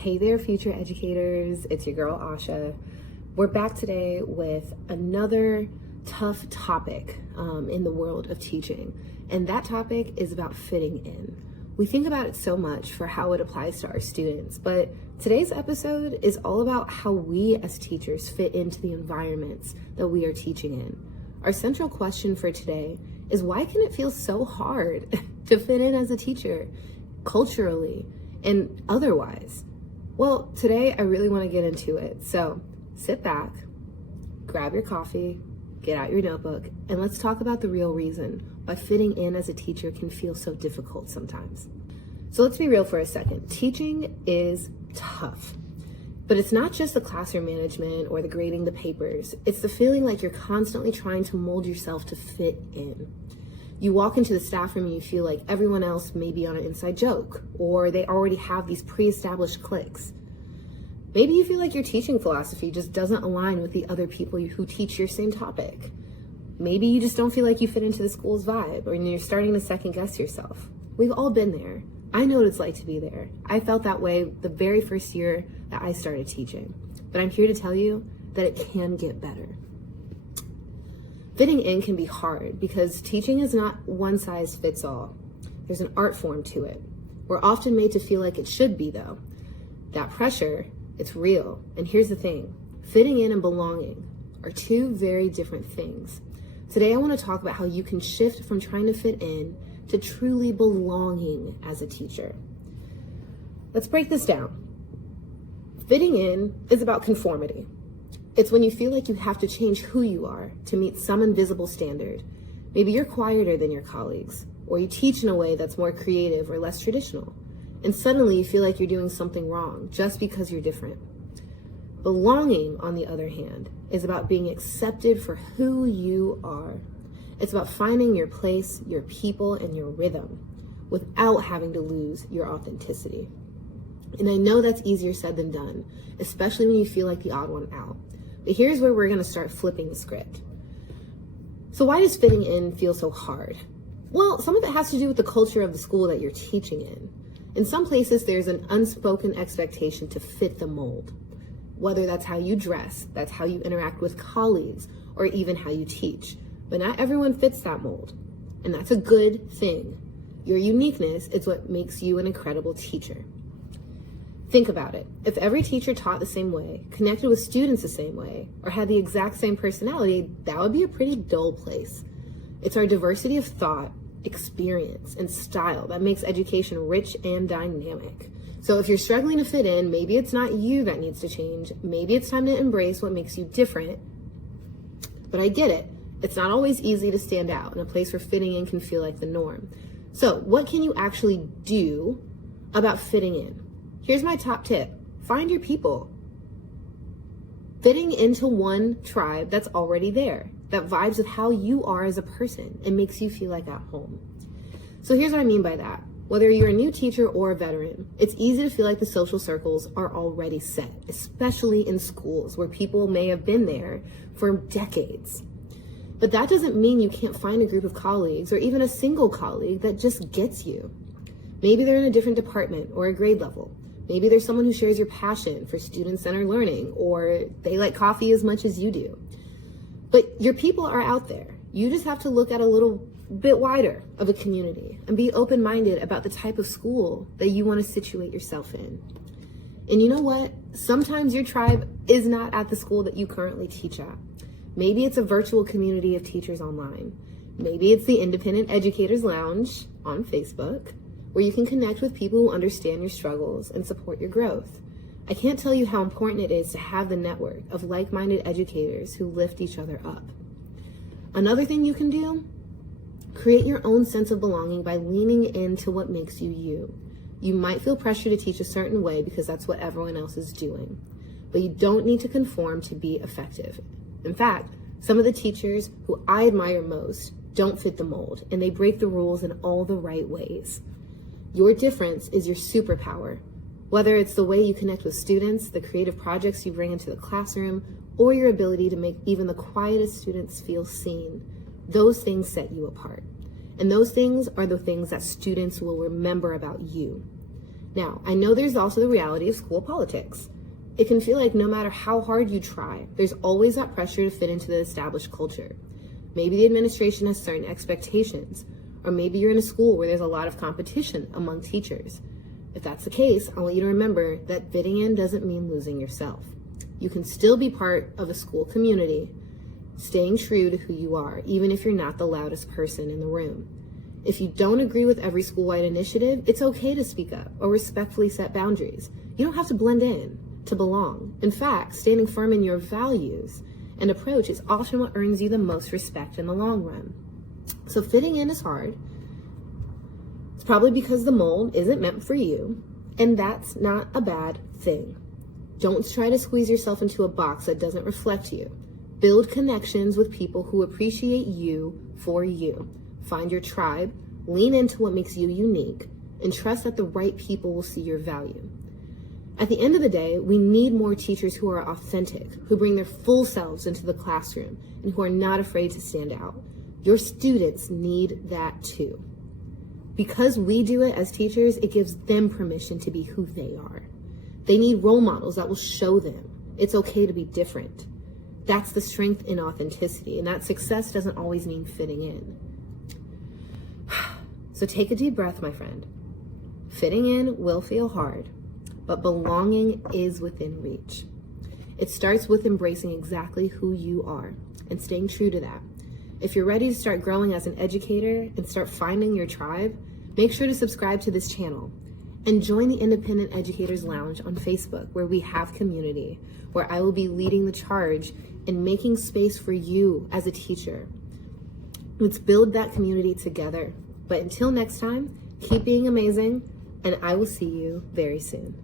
Hey there, future educators. It's your girl, Asha. We're back today with another tough topic in the world of teaching. And that topic is about fitting in. We think about it so much for how it applies to our students, but today's episode is all about how we as teachers fit into the environments that we are teaching in. Our central question for today is, why can it feel so hard to fit in as a teacher, culturally and otherwise? Well, today I really want to get into it. So sit back, grab your coffee, get out your notebook, and let's talk about the real reason why fitting in as a teacher can feel so difficult sometimes. So let's be real for a second. Teaching is tough, but it's not just the classroom management or the grading the papers. It's the feeling like you're constantly trying to mold yourself to fit in. You walk into the staff room and you feel like everyone else may be on an inside joke, or they already have these pre-established cliques. Maybe you feel like your teaching philosophy just doesn't align with the other people who teach your same topic. Maybe you just don't feel like you fit into the school's vibe, or you're starting to second guess yourself. We've all been there. I know what it's like to be there. I felt that way the very first year that I started teaching, but I'm here to tell you that it can get better. Fitting in can be hard because teaching is not one size fits all. There's an art form to it. We're often made to feel like it should be, though. That pressure, it's real. And here's the thing, fitting in and belonging are two very different things. Today I want to talk about how you can shift from trying to fit in to truly belonging as a teacher. Let's break this down. Fitting in is about conformity. It's when you feel like you have to change who you are to meet some invisible standard. Maybe you're quieter than your colleagues, or you teach in a way that's more creative or less traditional, and suddenly you feel like you're doing something wrong just because you're different. Belonging, on the other hand, is about being accepted for who you are. It's about finding your place, your people, and your rhythm without having to lose your authenticity. And I know that's easier said than done, especially when you feel like the odd one out. But here's where we're going to start flipping the script. So why does fitting in feel so hard? Well, some of it has to do with the culture of the school that you're teaching in. In some places, there's an unspoken expectation to fit the mold. Whether that's how you dress, that's how you interact with colleagues, or even how you teach. But not everyone fits that mold. And that's a good thing. Your uniqueness is what makes you an incredible teacher. Think about it. If every teacher taught the same way, connected with students the same way, or had the exact same personality, that would be a pretty dull place. It's our diversity of thought, experience, and style that makes education rich and dynamic. So if you're struggling to fit in, maybe it's not you that needs to change. Maybe it's time to embrace what makes you different. But I get it. It's not always easy to stand out in a place where fitting in can feel like the norm. So what can you actually do about fitting in? Here's my top tip. Find your people. Fitting into one tribe that's already there, that vibes with how you are as a person and makes you feel like at home. So here's what I mean by that. Whether you're a new teacher or a veteran, it's easy to feel like the social circles are already set, especially in schools where people may have been there for decades. But that doesn't mean you can't find a group of colleagues or even a single colleague that just gets you. Maybe they're in a different department or a grade level. Maybe there's someone who shares your passion for student-centered learning, or they like coffee as much as you do. But your people are out there. You just have to look at a little bit wider of a community and be open-minded about the type of school that you want to situate yourself in. And you know what? Sometimes your tribe is not at the school that you currently teach at. Maybe it's a virtual community of teachers online. Maybe it's the Independent Educators Lounge on Facebook, where you can connect with people who understand your struggles and support your growth. I can't tell you how important it is to have the network of like-minded educators who lift each other up. Another thing you can do, create your own sense of belonging by leaning into what makes you you. You might feel pressure to teach a certain way because that's what everyone else is doing, but you don't need to conform to be effective. In fact, some of the teachers who I admire most don't fit the mold, and they break the rules in all the right ways. Your difference is your superpower. Whether it's the way you connect with students, the creative projects you bring into the classroom, or your ability to make even the quietest students feel seen, those things set you apart. And those things are the things that students will remember about you. Now, I know there's also the reality of school politics. It can feel like no matter how hard you try, there's always that pressure to fit into the established culture. Maybe the administration has certain expectations, or maybe you're in a school where there's a lot of competition among teachers. If that's the case, I want you to remember that fitting in doesn't mean losing yourself. You can still be part of a school community, staying true to who you are, even if you're not the loudest person in the room. If you don't agree with every school-wide initiative, it's okay to speak up or respectfully set boundaries. You don't have to blend in to belong. In fact, standing firm in your values and approach is often what earns you the most respect in the long run. So fitting in is hard. It's probably because the mold isn't meant for you, and that's not a bad thing. Don't try to squeeze yourself into a box that doesn't reflect you. Build connections with people who appreciate you for you. Find your tribe, lean into what makes you unique, and trust that the right people will see your value. At the end of the day, we need more teachers who are authentic, who bring their full selves into the classroom, and who are not afraid to stand out. Your students need that too. Because we do it as teachers, it gives them permission to be who they are. They need role models that will show them it's okay to be different. That's the strength in authenticity, and that success doesn't always mean fitting in. So take a deep breath, my friend. Fitting in will feel hard, but belonging is within reach. It starts with embracing exactly who you are and staying true to that. If you're ready to start growing as an educator and start finding your tribe, make sure to subscribe to this channel and join the Independent Educators Lounge on Facebook, where we have community, where I will be leading the charge and making space for you as a teacher. Let's build that community together. But until next time, keep being amazing, and I will see you very soon.